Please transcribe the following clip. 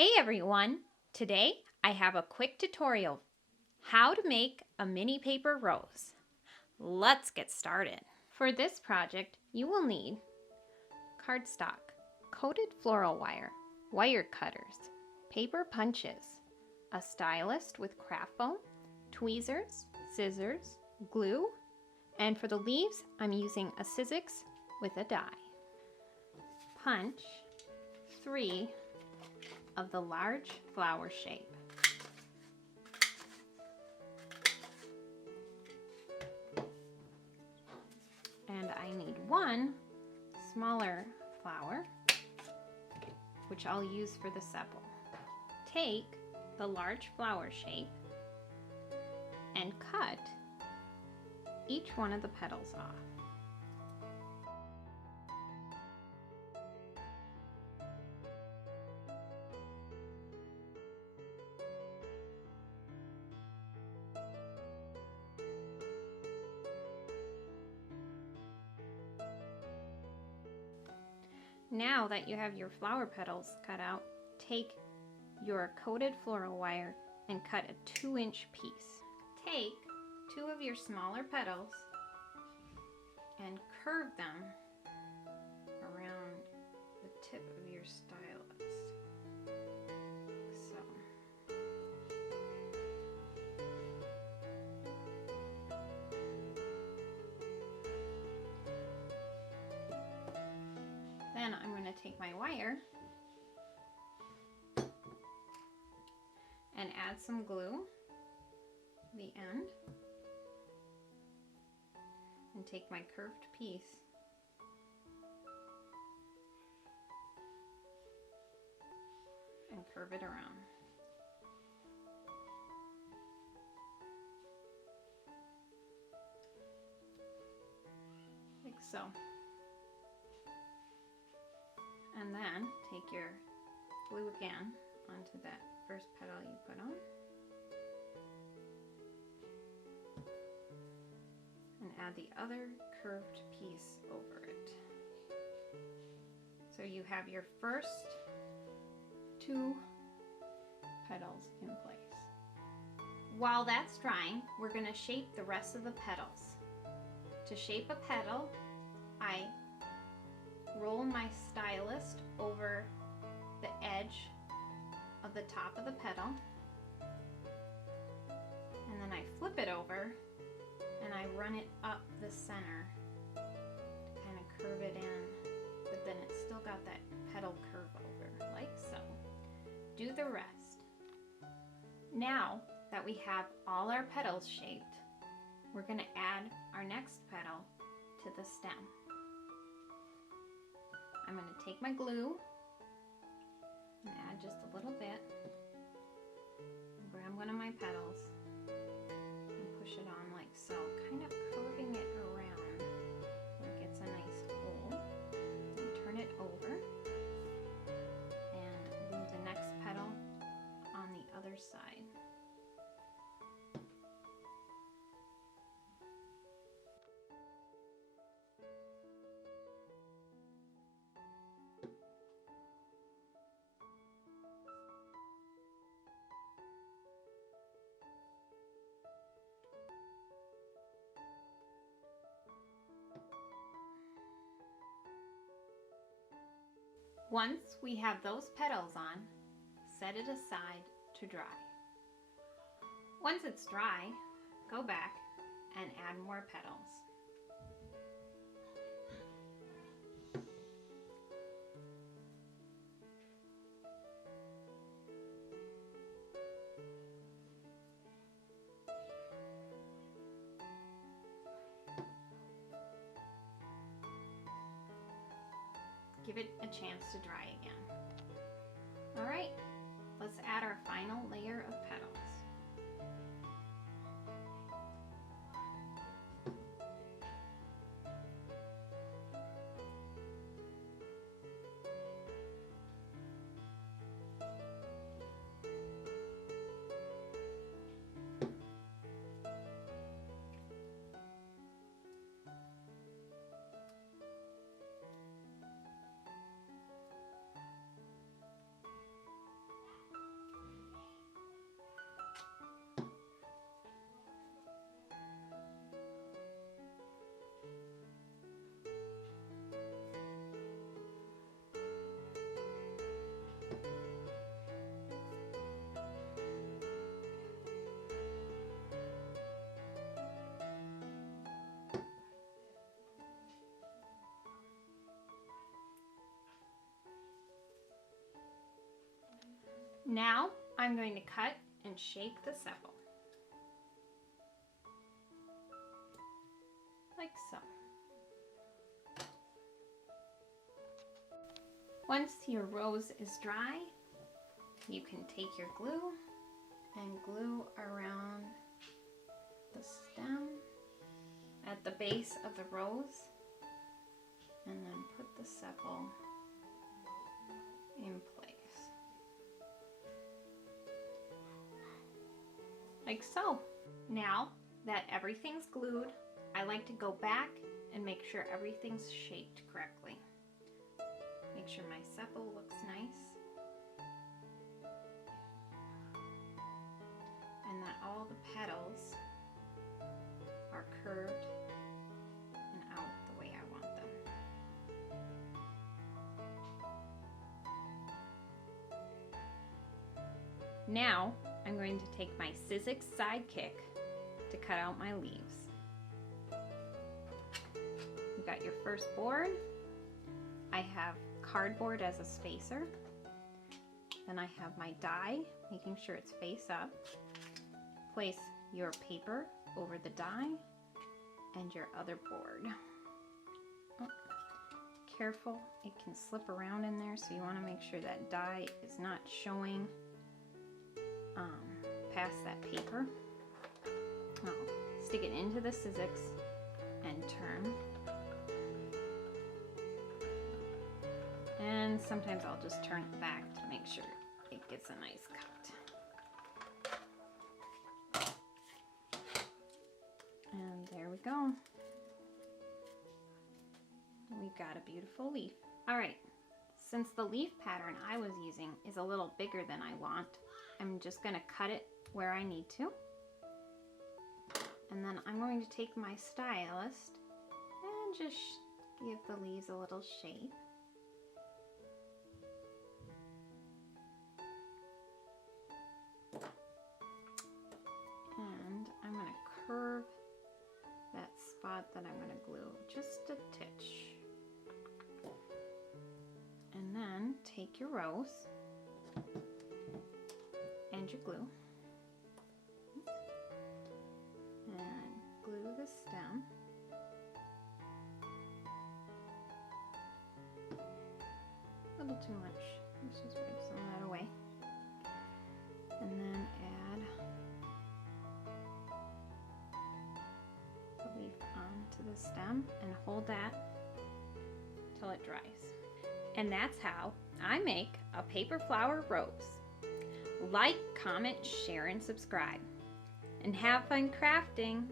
Hey everyone! Today I have a quick tutorial how to make a mini paper rose. Let's get started. For this project you will need cardstock, coated floral wire, wire cutters, paper punches, a stylist with craft foam, tweezers, scissors, glue, and for the leaves I'm using a Sizzix with a die. Punch 3 of the large flower shape. And I need 1 smaller flower, which I'll use for the sepal. Take the large flower shape and cut each one of the petals off. Now that you have your flower petals cut out, take your coated floral wire and cut a 2-inch piece. Take 2 of your smaller petals and curve them around the tip of your stylus. Then I'm going to take my wire and add some glue to the end and take my curved piece and curve it around. Like so. And then take your glue again onto that first petal you put on. And add the other curved piece over it. So you have your first 2 petals in place. While that's drying, we're going to shape the rest of the petals. To shape a petal, I roll my stylist over the edge of the top of the petal, and then I flip it over and I run it up the center to kind of curve it in, but then it's still got that petal curve over, like so. Do the rest. Now that we have all our petals shaped, we're going to add our next petal to the stem. I'm going to take my glue and add just a little bit, and grab one of my petals and push it on like so, kind of curving it around like it's a nice hole, and turn it over and glue the next petal on the other side. Once we have those petals on, set it aside to dry. Once it's dry, go back and add more petals. Give it a chance to dry again. All right, let's add our final layer of petals. Now I'm going to cut and shape the sepal. Like so. Once your rose is dry, you can take your glue and glue around the stem at the base of the rose, and then put the sepal in place. Like so. Now that everything's glued, I like to go back and make sure everything's shaped correctly. Make sure my sepal looks nice. And that all the petals are curved and out the way I want them. Now I'm going to take my Sizzix sidekick to cut out my leaves. You've got your first board. I have cardboard as a spacer. Then I have my die, making sure it's face up. Place your paper over the die and your other board. Oh, careful, it can slip around in there, so you want to make sure that die is not showing past that paper. Oh, stick it into the Sizzix and turn. And sometimes I'll just turn it back to make sure it gets a nice cut. And there we go. We've got a beautiful leaf. All right, since the leaf pattern I was using is a little bigger than I want, I'm just gonna cut it where I need to. And then I'm going to take my stylist and just give the leaves a little shape. And I'm going to curve that spot that I'm going to glue just a titch. And then take your rose and your glue and glue the stem. A little too much. Let's just wipe some of that away. And then add the leaf onto the stem and hold that till it dries. And that's how I make a paper flower rose. Like, comment, share, and subscribe. And have fun crafting!